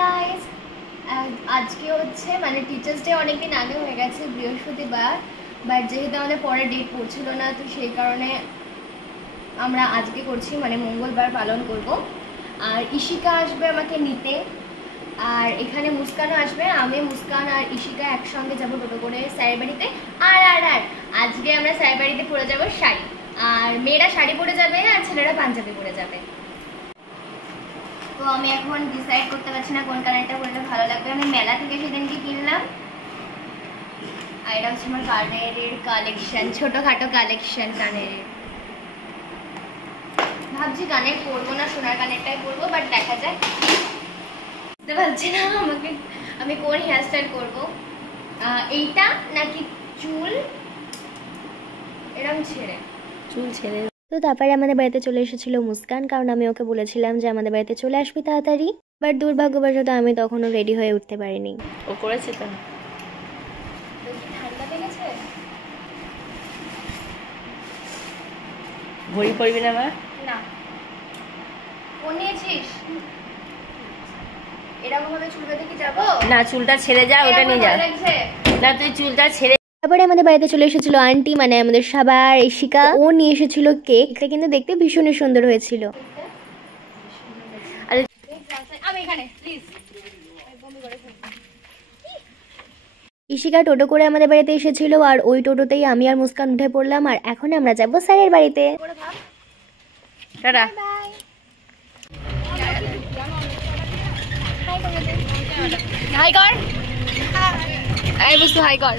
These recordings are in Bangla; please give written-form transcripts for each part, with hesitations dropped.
গাইস, আজকে হচ্ছে মানে টিচার্স ডে অনেক দিন আগে হয়ে গেছে বৃহস্পতিবার, বাট যেহেতু আমাদের পরে ডেট পড়ছিল না তো সেই কারণে আমরা আজকে করছি, মানে মঙ্গলবার পালন করব। আর ইশিকা আসবে আমাকে নিতে, আর এখানে মুস্কানও আসবে। আমি, মুস্কান আর ইশিকা একসঙ্গে যাবো টোটো করে স্যারের বাড়িতে। আর আর আর আজকে আমরা স্যারের বাড়িতে পরে যাবো শাড়ি, আর মেয়েরা শাড়ি পরে যাবে আর ছেলেরা পাঞ্জাবি পরে যাবে। তো আমি এখন ডিসাইড করতে পারছি না কোন কালারটা পরলে ভালো লাগবে। আমি মেলা থেকে সেদিনকে কিনলাম, আর এটা হচ্ছে আমার কানের কালেকশন, ছোটখাটো কালেকশন কানের। ভাবছি কানের পরবো না, সোনার কানেরটাই পরবো, বাট দেখা যায়, বুঝতে পারছি না আমাকে আমি কোন হেয়ারস্টাইল করবো, এইটা নাকি চুল এরকম ছেড়ে, চুল ছেড়ে। তো তারপরে আমাদের বাড়িতে চলে এসেছিল মুস্কান, কারণ আমি ওকে বলেছিলাম যে আমাদের বাড়িতে চলে আসবি তাড়াতাড়ি, বাট দুর্ভাগ্যবশত আমি তখনও রেডি হয়ে উঠতে পারিনি। ও করেছে তো। ঠান্ডা লেগেছে? ঘড়ি পরবি না? না। কোন নিয়েছিস? এরকম ভাবে চুল বেঁধে কি যাবো? না, চুলটা ছেড়ে যা, ওটা নিয়ে যা। না, তুই চুলটা ছেড়ে। তারপরে আমাদের বাড়িতে চলে এসেছিল আন্টি, মানে আমাদের সবার ইশিকা। ও নিয়ে এসেছিল কেক, এটা কিন্তু দেখতে ভীষণই সুন্দর হয়েছিল। ইশিকা টোটো করে আমাদের বাড়িতে এসেছিল, আর ওই টোটোতেই আমি আর মুস্কান উঠে পড়লাম, আর এখন আমরা যাবো স্যারের বাড়িতে। টাটা। হাই কর, এই বুঝতে হাই কর।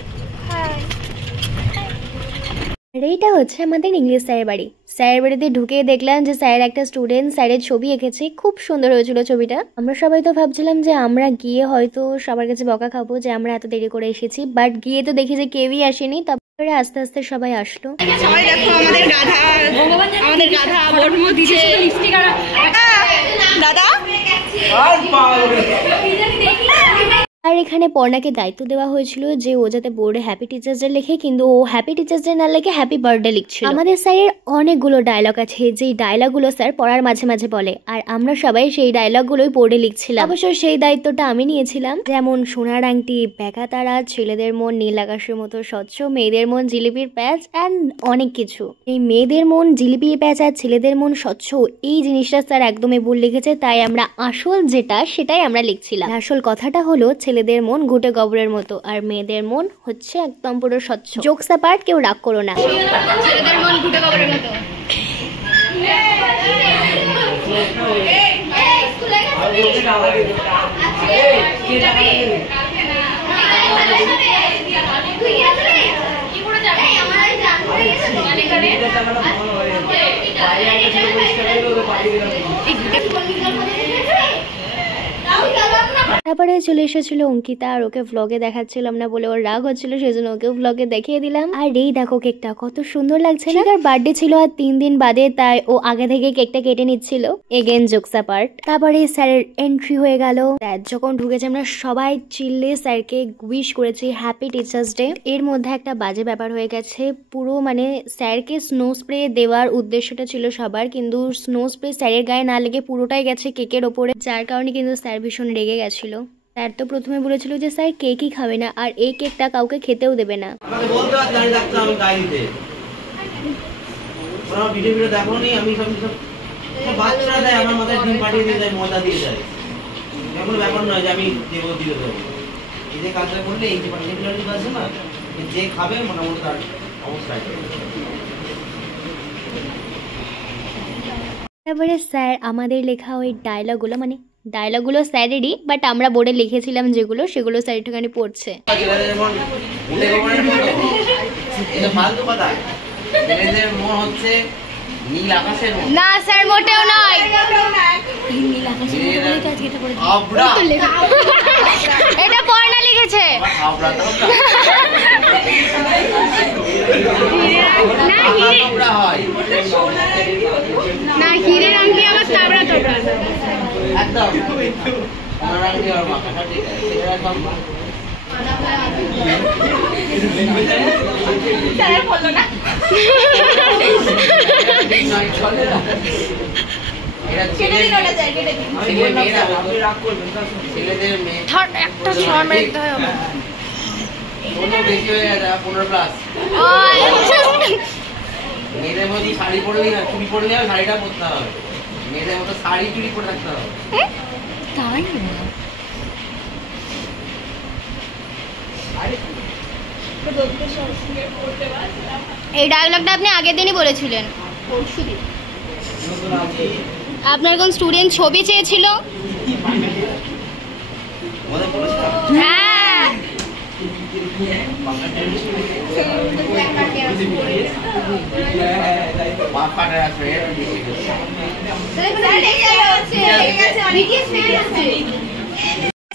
আর এইটা হচ্ছে আমাদের ইংলিশ স্যারের বাড়ি। স্যারের বাড়িতে ঢুকে দেখলাম যে স্যারের একটা স্টুডেন্ট স্যারের ছবি এঁকেছে, খুব সুন্দর হয়েছিল ছবিটা। আমরা সবাই তো ভাবছিলাম যে আমরা গিয়ে হয়তো সবার কাছে বকা খাবো যে আমরা এত দেরি করে এসেছি, বাট গিয়ে তো দেখি যে কেউই আসেনি। তারপরে আস্তে আস্তে সবাই আসলো। সবাই দেখো আমাদের গাধা বর্ম দিচ্ছে দাদা। আর এখানে পর্ণাকে দায়িত্ব দেওয়া হয়েছিল যে ও যাতে বোর্ডে হ্যাপি টিচার্স ডে লেখে, কিন্তু ও হ্যাপি টিচার্স ডে না লিখে হ্যাপি বার্থডে লিখছিল। আমাদের স্যারের অনেকগুলো ডায়লগ আছে, যেই ডায়লগগুলো স্যার পড়ার মাঝে মাঝে বলে, আর আমরা সবাই সেই ডায়লগগুলোই বোর্ডে লিখছিলাম। অবশ্য সেই দায়িত্বটা আমি নিয়েছিলাম, যেমন সোনার আংটি বেকা তারা, ছেলেদের মন নীল আকাশের মতো স্বচ্ছ, মেয়েদের মন জিলিপির প্যাচ, অ্যান্ড অনেক কিছু। এই মেয়েদের মন জিলিপির প্যাচ আর ছেলেদের মন স্বচ্ছ, এই জিনিসটা স্যার একদমই ভুল লিখেছে, তাই আমরা আসল যেটা সেটাই আমরা লিখছিলাম। আসল কথাটা হলো ছেলেদের মন ঘুটে গোবরের মতো, আর মেয়েদের মন হচ্ছে একদম পুরো স্বচ্ছ। জোকস অ্যাপার্ট, কেউ রাগ করো না। ছেলেদের মন ঘুটে গোবরের মতো। তারপরে চলে এসেছিল অঙ্কিতা, আর ওকে ভ্লগে দেখাচ্ছিলাম না বলে ওর রাগ হচ্ছিল, সেজন্য ওকে ভ্লগে দেখিয়ে দিলাম। আর এই দেখো কেকটা কত সুন্দর লাগছে না? তার বার্থডে ছিল আর 3 দিন বাদে, তাই ও আগে থেকে কেকটা কেটে নিচ্ছিল। Again jokes apart. তারপরে স্যারের এন্ট্রি হয়ে গেল। স্যার যখন ঢুকেছে আমরা সবাই চিল্লে স্যারকে উইশ করেছি হ্যাপি টিচার্স ডে। এর মধ্যে একটা বাজে ব্যাপার হয়ে গেছে, পুরো মানে স্যারকে স্নো স্প্রে দেওয়ার উদ্দেশ্যটা ছিল সবার, কিন্তু স্নো স্প্রে স্যারের গায়ে না লেগে পুরোটাই গেছে কেকের ওপরে, যার কারণে কিন্তু স্যার ভীষণ রেগে গেছিল। স্যার তো প্রথমে বলেছিল যে স্যার কেকই খাবে না, আর এই কেকটা কাউকে খেতেও দেবে না। তারপরে স্যার আমাদের লেখা ওই ডায়লগগুলো, মানে ডায়লগগুলো স্যারেরই, বাট আমরা বোর্ডে লিখেছিলাম যেগুলো, সেগুলো স্যার একটুখানি পড়ছে। না স্যার, মোটেও নয়। এটা পড়না লিখেছে। না হিরের আংটি আমার তাবড়া তোবড়া একদম। একটা ছড় মেরে দিতে হয় আমার। মেয়েদের মধ্যে শাড়ি পরে না, চুড়ি পরে নেওয়া, শাড়িটা পরতে হবে। মেয়েদের মতো শাড়ি চুড়ি পরে থাকতে হবে। তাই এই ডায়লগটা আপনি আগের দিনই বলেছিলেন। আপনার কোন স্টুডেন্ট ছবি চেয়েছিল? হ্যাঁ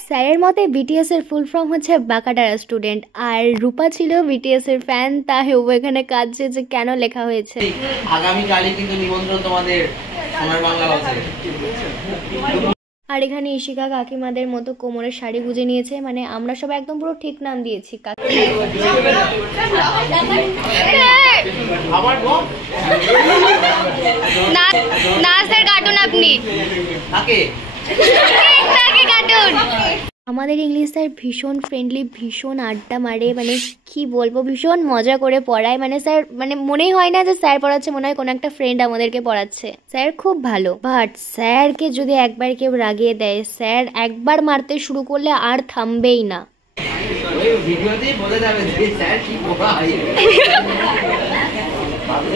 স্যারের মতে বিটিএস এর ফুল ফর্ম হচ্ছে বাকাটারা স্টুডেন্ট, আর রূপা ছিল বিটিএস এর ফ্যান, তাই ও এখানে কাঁদছে যে কেন লেখা হয়েছে। আগামীকালই কিন্তু নিমন্ত্রণ তোমাদের সোনার বাংলা বাসে। আর এখানে ইশিকা কাকিমাদের মতো কোমরের শাড়ি গুজে নিয়েছে, মানে আমরা সব একদম পুরো ঠিক নাম দিয়েছি। না স্যার কার্টুন আপনি কার্টুন। আমাদের ইংলিশ স্যার ভীষণ ফ্রেন্ডলি, ভীষণ আড্ডা মারে, মানে কি বলবো, ভীষণ মজা করে পড়ায়। মানে স্যার মানে মনেই হয় না যে স্যার পড়াচ্ছে, মনে হয় কোনো একটা ফ্রেন্ড আমাদেরকে পড়াচ্ছে। স্যার খুব ভালো, বাট স্যারকে যদি একবার কেউ রাগিয়ে দেয়, স্যার একবার মারতে শুরু করলে আর থামবেই না। ভিডিওতেই বলে যাবে যে স্যার কি পড়ায়,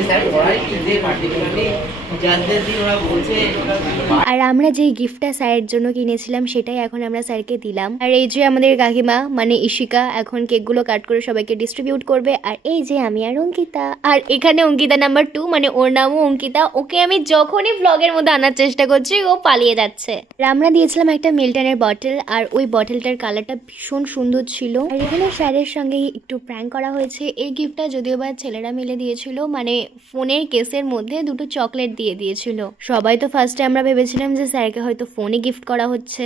স্যার পড়ায় কি যে পার্টিকুলারলি জাজদের দিন ওরা বলছে। আর আমরা যেই গিফটটা স্যারের জন্য কিনেছিলাম সেটাই এখন আমরা স্যারকে দিলাম। আর এই যে আমাদের কাকিমা মানে ইশিকা এখন কেকগুলো কাট করে সবাইকে ডিস্ট্রিবিউট করবে। আর এই যে আমি আর অঙ্কিতা, আর এখানে অঙ্কিতা নাম্বার 2, মানে ওর নামও অঙ্কিতা। ওকে আমি যখনই ব্লগের মধ্যে আনার চেষ্টা করছি ও পালিয়ে যাচ্ছে। আর আমরা দিয়েছিলাম একটা মিল্টনের বটল, আর ওই বটলটার কালারটা ভীষণ সুন্দর ছিল। আর এখানে স্যারের সঙ্গে একটু প্র্যাঙ্ক করা হয়েছে। এই গিফটটা যদিও বা ছেলেরা মিলে দিয়েছিল, মানে ফোনের কেসের মধ্যে দুটো চকলেট দিয়ে দিয়েছিল। সবাই তো ফার্স্টে আমরা ভেবেছিলাম যে স্যারকে হয়তো ফোনে গিফট করা হচ্ছে।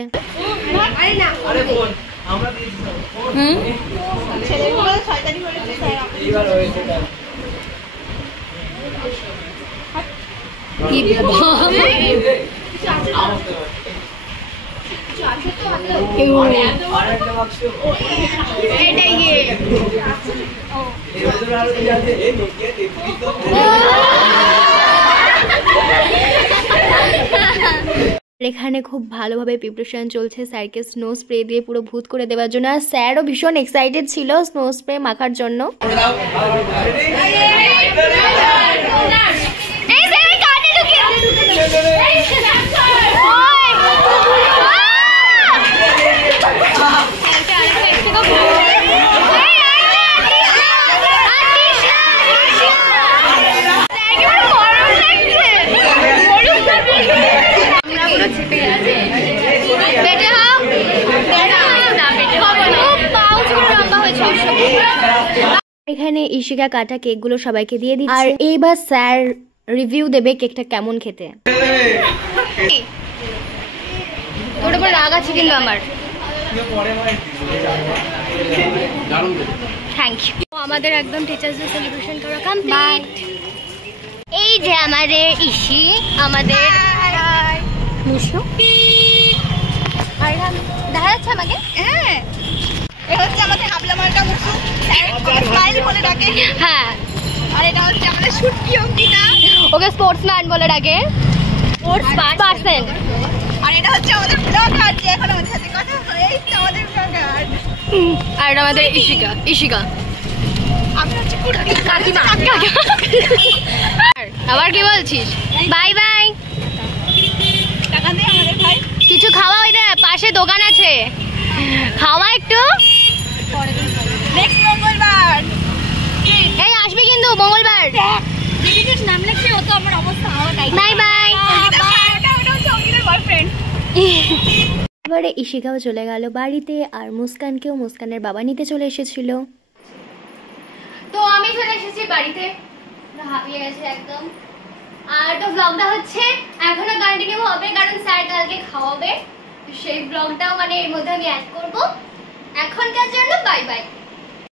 এখানে খুব ভালোভাবে প্রিপারেশন চলছে স্যারকে স্নো স্প্রে দিয়ে পুরো ভূত করে দেওয়ার জন্য। আর স্যারও ভীষণ এক্সাইটেড ছিল স্নো স্প্রে মাখার জন্য। এখানে ইশিকা কাটা কেকগুলো সবাইকে দিয়ে দিচ্ছে। আর এইবার স্যার রিভিউ দেবে কেকটা কেমন খেতে। তোর উপর রাগ আছে কিন্তু আমার। Thank you. আমাদের একদম টিচার্স ডে সেলিব্রেশন করা কমপ্লিট। এই যে আমাদের ইশি, আমাদের মিশু। আর দেখা যাচ্ছে আমাকে? হ্যাঁ, এটা হচ্ছে আমাদের হাবলা মার্কা মুসু, স্মাইল বলে ডাকে। হ্যাঁ, আর এটা হচ্ছে আমাদের শুটকি অঙ্কিতা, ওকে স্পোর্টসম্যান বলে ডাকে, স্পোর্টস পার্সন। আর এটা হচ্ছে আমাদের ব্লগার যে এখন আমাদের সাথে কথা বলে, এই তো আমাদের ব্লগার। আর এটা আমাদের ইশিকা। আমি হচ্ছে কাকিমা। আবার কি বলছিস? Bye bye. টাকা দে আমাদের ভাই। কিছু খাওয়া, ওই দে পাশে দোকান আছে, খাওয়া একটু। নেক্সট মঙ্গলবার এই আসবি কিন্তু মঙ্গলবার। দেখেছিস নাম লিখছি, ও তো আমার অবস্থা হবে। Bye bye. এবারে ইশিকাও চলে গেল বাড়িতে, আর মুস্কানকেও মুস্কানের বাবা নিতে চলে এসেছিল। তো আমি চলে এসেছি বাড়িতে, হাঁপিয়ে গেছে একদম। আর তো ব্লগটা হচ্ছে এখনো কন্টিনিউ হবে, কারণ স্যার কালকে খাওয়াবে, সেই ব্লগটাও মানে এর মধ্যে আমি অ্যাড করবো। এখনকার জন্য বাই বাই।